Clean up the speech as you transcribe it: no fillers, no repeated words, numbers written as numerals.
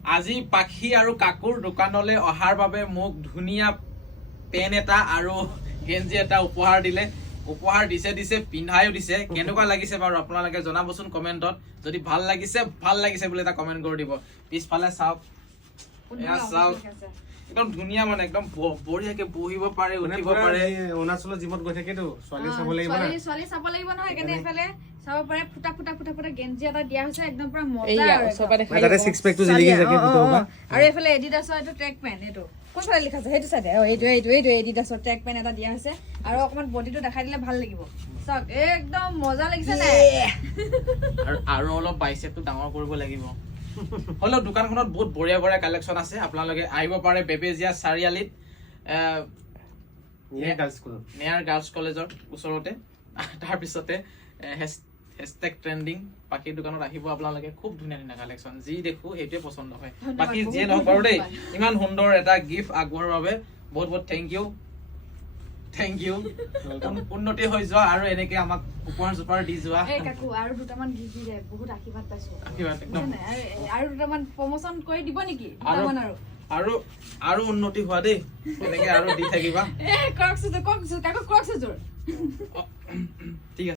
আজি পাখি আৰু কাকুৰ দোকানলৈ অহাৰ বাবে মোক ধুনীয়া পেন এটা আৰু গেঞ্জি এটা উপহাৰ দিছে পিন্ধাইও দিছে কেনেকুৱা লাগিছে বাৰু আপোনালোকে জনাবচোন কমেন্টত যদি ভাল লাগিছে বুলি এটা কমেন্ট কৰি দিব পিছফালে চাওক এয়া চাওক একদম ধুনীয়া মানে একদম বঢ়িয়াকে বহিব পাৰে উঠিব পাৰে অৰুণাচলৰ জিমত গৈ থাকেতো ছোৱালী চাব লাগিব না ছোৱালী চাব লাগিব নহয় কেনে এফালে চাব পাৰে ফুটা গেঞ্জি এটা দিয়া হৈছে একদম পুৰা মজা আৰু তাতে সিক্স পেকটো জিলিকি থাকে ভিতৰৰ আৰু এফালে এডিডাছৰ এইটো ট্ৰেক পেন্ট এইটো কোনফালে লিখা আছে সেইটো চাইডে এইটো এডিডাছৰ ট্ৰেক পেন্ট এটা দিয়া হৈছে আৰু অকমান বডিটো দেখাই দিলে ভাল লাগিব চাওক একদম মজা লাগিছে নাই আৰু অলপ বাইচেপটো ডাঙৰ কৰিব লাগিব হলেও দোকানখনত বহুত বঢ়িয়া কালেকশ্যন আছে আপোনালোকে আহিব পাৰে বেবেজিয়া চাৰিআলিত নেয়াৰ গাৰ্লছ কলেজৰ ওচৰতে তাৰপিছতে হেশটেগ ট্ৰেণ্ডিং বাকী দোকানত আহিব আপোনালোকে খুব ধুনীয়া কালেকশ্যন যি দেখো সেইটোৱে পচন্দ হয় বাকী যিয়ে নহওক বাৰু দেই ইমান সুন্দৰ এটা গিফ্ট আগবঢ়োৱাৰ বাবে বহুত থেংক ইউ উন্নতি হৈ যোৱা আৰু এনেকে আমাক উপহাৰ দি যোৱা কাকু আৰু দুটামান গিফ্ট দিলে বহুত আশীৰ্বাদ পাইছো আশীৰ্বাদ একদম আৰু দুটামান প্ৰমোচন কৰি দিব নেকি আৰু উন্নতি হোৱা দেই এনেকে আৰু দি থাকিবা কাকু ক্ৰক্স এযোৰ ঠিক আছে